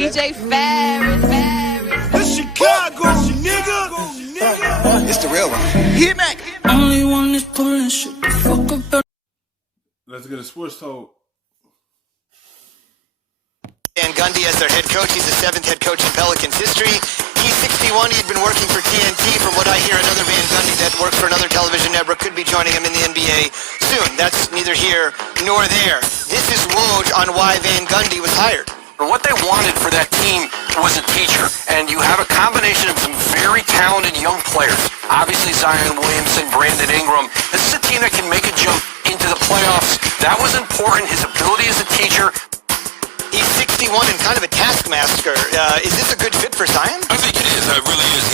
DJ Ferris. The Chicago, nigga. It's the real one. Hit me. Only one is pulling shit the fuck up. Let's get a sports talk. Stan Gundy as their head coach. He's the 7th head coach in Pelicans history. He's 61. He'd been working for TNT. From what I hear, another Van Gundy that works for another television network could be joining him in the NBA soon. That's neither here nor there. This is Woj on why Van Gundy was hired. What they wanted for that team was a teacher, and you have a combination of some very talented young players. Obviously, Zion Williamson, Brandon Ingram. This is a team that can make a jump into the playoffs. That was important. His ability as a teacher. He's 61 and kind of a taskmaster. Is this a good fit for Zion? I think it is. It really is.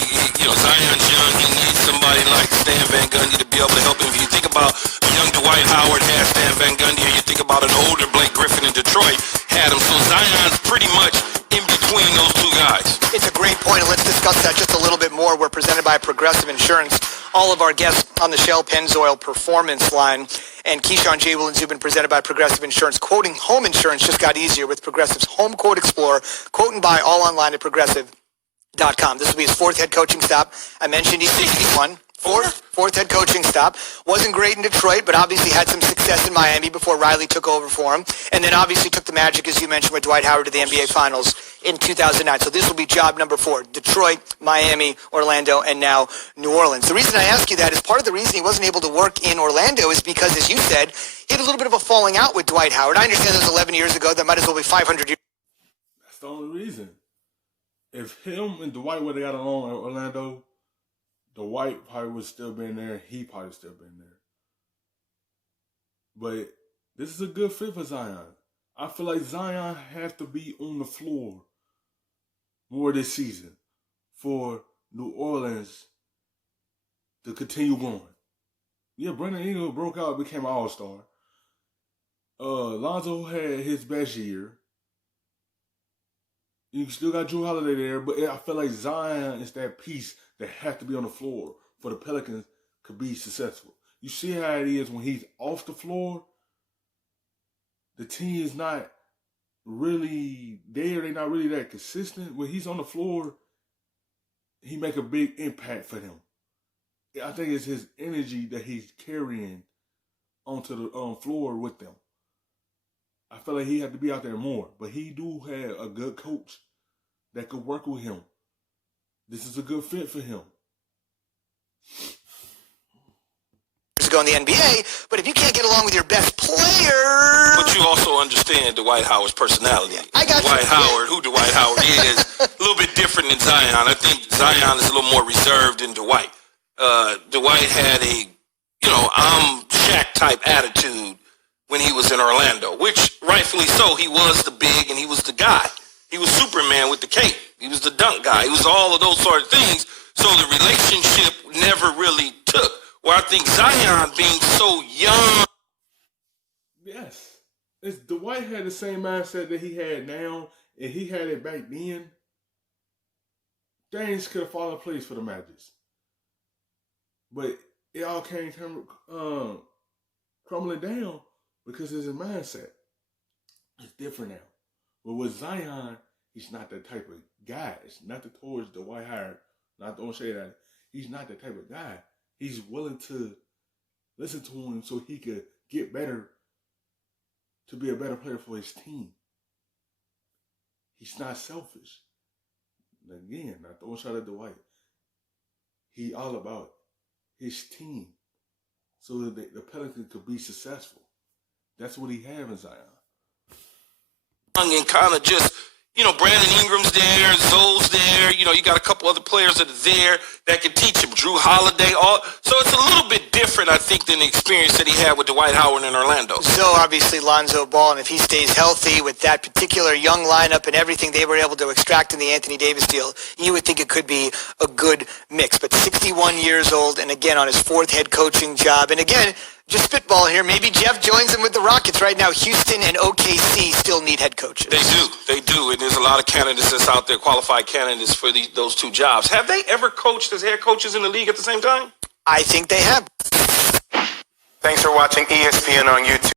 Zion's young. He needs somebody like Stan Van Gundy to be able to help him. If you think about young Dwight Howard had Stan Van Gundy, or you think about an older Blake Griffin in Detroit had him. So Zion's pretty much in between those two guys. It's a great point, and let's discuss that just a little bit more. We're presented by Progressive Insurance. All of our guests on the Shell Pennzoil Performance line and Keyshawn J. Willens have been presented by Progressive Insurance. Quoting home insurance just got easier with Progressive's Home Quote Explorer. Quote and buy all online at progressive.com. This will be his 4th head coaching stop. I mentioned he's 61. Fourth head coaching stop. Wasn't great in Detroit, but obviously had some success in Miami before Riley took over for him. And then obviously took the Magic, as you mentioned, with Dwight Howard to the NBA Finals in 2009. So this will be job number 4. Detroit, Miami, Orlando, and now New Orleans. The reason I ask you that is part of the reason he wasn't able to work in Orlando is because, as you said, he had a little bit of a falling out with Dwight Howard. I understand that was 11 years ago. That might as well be 500 years. That's the only reason. If him and Dwight would have got along in Orlando, Dwight probably would still been there. He probably still been there. But this is a good fit for Zion. I feel like Zion has to be on the floor more this season for New Orleans to continue going. Yeah, Brandon Ingram broke out and became an all-star. Lonzo had his best year. You still got Drew Holiday there, but I feel like Zion is that piece that has to be on the floor for the Pelicans to be successful. You see how it is when he's off the floor. The team is not really there. They're not really that consistent. When he's on the floor, he make a big impact for them. I think it's his energy that he's carrying onto the floor with them. I feel like he had to be out there more, but he do have a good coach that could work with him. This is a good fit for him. To go in the NBA, but if you can't get along with your best player... But you also understand Dwight Howard's personality. I got Dwight Howard, who Dwight Howard is, a little bit different than Zion. I think Zion is a little more reserved than Dwight. Dwight had a, I'm Shaq type attitude when he was in Orlando, which rightfully so, he was the big and he was the guy. He was Superman with the cape. He was the dunk guy. He was all of those sort of things. So the relationship never really took. Where I think Zion being so young. Yes. Dwight had the same mindset that he had now, and he had it back then. Things could have fallen in place for the Magic. But it all came crumbling down because of his mindset. It's different now. But with Zion, he's not that type of guy. It's not the towards Dwight Howard. Not don't say that. He's not that type of guy. He's willing to listen to him so he could get better, to be a better player for his team. He's not selfish. Again, not throwing shot at Dwight. He all about his team so that the Pelicans could be successful. That's what he has in Zion. And kind of just, Brandon Ingram's there, Zoe's there, you got a couple other players that are there that can teach him. Drew Holiday, so it's a little bit different, I think, than the experience that he had with Dwight Howard in Orlando. So obviously Lonzo Ball, and if he stays healthy with that particular young lineup and everything they were able to extract in the Anthony Davis deal, you would think it could be a good mix. But 61 years old, and again on his 4th head coaching job, and again, just spitball here. Maybe Jeff joins him with the Rockets right now. Houston and OKC still need head coaches. They do. And there's a lot of candidates that's out there, qualified candidates for those 2 jobs. Have they ever coached as head coaches in the league at the same time? I think they have. Thanks for watching ESPN on YouTube.